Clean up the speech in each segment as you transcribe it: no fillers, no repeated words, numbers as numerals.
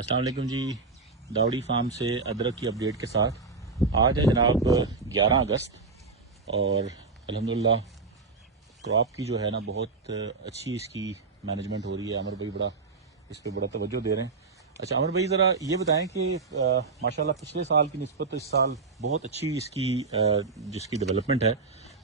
السلام علیکم جی، داوڑی فارم سے ادرک کی اپڈیٹ کے ساتھ آج ہے جناب 11 اگست اور الحمدللہ کراپ کی جو ہے نا بہت اچھی اس کی مینجمنٹ ہو رہی ہے. عمر بھائی بڑا اس پہ بڑا توجہ دے رہے ہیں. اچھا عمر بھائی ذرا یہ بتائیں کہ ماشاءاللہ پچھلے سال کی نسبت اس سال بہت اچھی اس کی جس کی ڈیولپمنٹ ہے،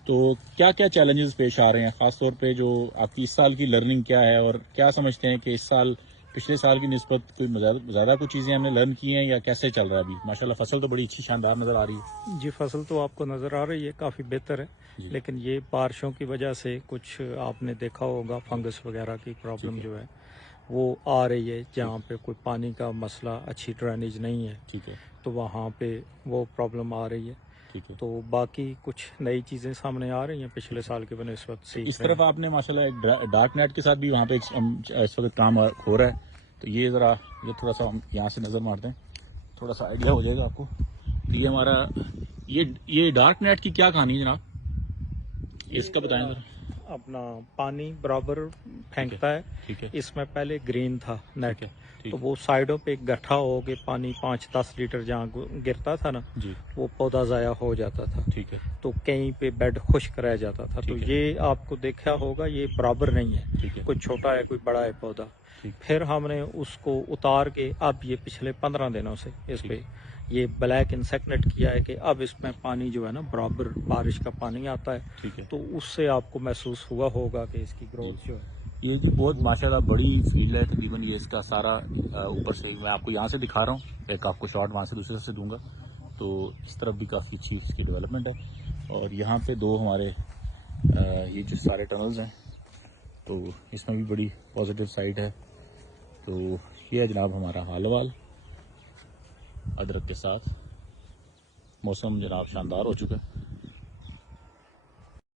تو کیا کیا چیلنجز پیش آ رہے ہیں، خاص طور پہ جو آپ کی اس سال کی لرننگ کیا ہے اور کیا سمجھتے ہیں کہ اس سال پچھلے سال کی نسبت کوئی زیادہ کچھ چیزیں ہم نے لرن کی ہیں یا کیسے چل رہا ہے ابھی؟ ماشاءاللہ فصل تو بڑی اچھی شاندار نظر آ رہی ہے. جی فصل تو آپ کو نظر آ رہی ہے کافی بہتر ہے، جی لیکن یہ بارشوں کی وجہ سے کچھ آپ نے دیکھا ہوگا فنگس وغیرہ کی پرابلم جو ہے وہ آ رہی ہے. جہاں پہ کوئی پانی کا مسئلہ، اچھی ڈرینیج نہیں ہے، ٹھیک ہے تو وہاں پہ وہ پرابلم آ رہی ہے. ٹھیک ہے. تو باقی کچھ نئی چیزیں سامنے آ رہی ہیں پچھلے سال کے بنسبت تو اس سیکھ رہے طرف ہیں. آپ نے ماشاءاللہ ایک ڈارک نیٹ کے ساتھ بھی وہاں پہ اس وقت کام ہو رہا ہے، تو یہ ذرا یہ تھوڑا سا ہم یہاں سے نظر مارتے ہیں، تھوڑا سا آئیڈیا ہو جائے گا آپ کو. یہ ہمارا یہ ڈارک نیٹ کی کیا کہانی ہے جناب، اس کا بتائیں ذرا. اپنا پانی برابر ٹھیک ہے پھینکتا ہے. ٹھیک ہے اس میں پہلے گرین تھا ٹھیک نیٹ، ہے ٹھیک تو ہے. وہ سائڈوں پہ گٹھا ہو کے پانی 5-10 لیٹر جہاں گرتا تھا نا، جی وہ پودا ضائع ہو جاتا تھا. ٹھیک ہے تو کہیں پہ بیڈ خشک رہ جاتا تھا. تو ٹھیک ہے یہ آپ کو دیکھا ہوگا یہ برابر نہیں ہے، ٹھیک ہے کوئی چھوٹا ہے کوئی بڑا ہے پودا. ٹھیک پھر ہم نے اس کو اتار کے اب یہ پچھلے 15 دنوں سے اس ٹھیک پہ یہ بلیک انسیکٹنٹ کیا ہے کہ اب اس میں پانی جو ہے نا برابر بارش کا پانی آتا ہے. ٹھیک ہے. تو اس سے آپ کو محسوس ہوا ہوگا کہ اس کی جی گروتھ جو ہے یہ جی بہت ماشاءاللہ بڑی فیلڈ ہے تقریباً. یہ اس کا سارا اوپر سے میں آپ کو یہاں سے دکھا رہا ہوں، ایک آپ کو شاٹ وہاں سے دوسرے سے دوں گا. تو اس طرف بھی کافی اچھی اس کی ڈیولپمنٹ ہے. اور یہاں پہ دو ہمارے یہ جو سارے ٹنلز ہیں، تو اس میں بھی بڑی پازیٹیو سائڈ ہے. تو یہ ہے جناب ہمارا حال وال ادرک کے ساتھ. موسم جناب شاندار ہو چکا ہے.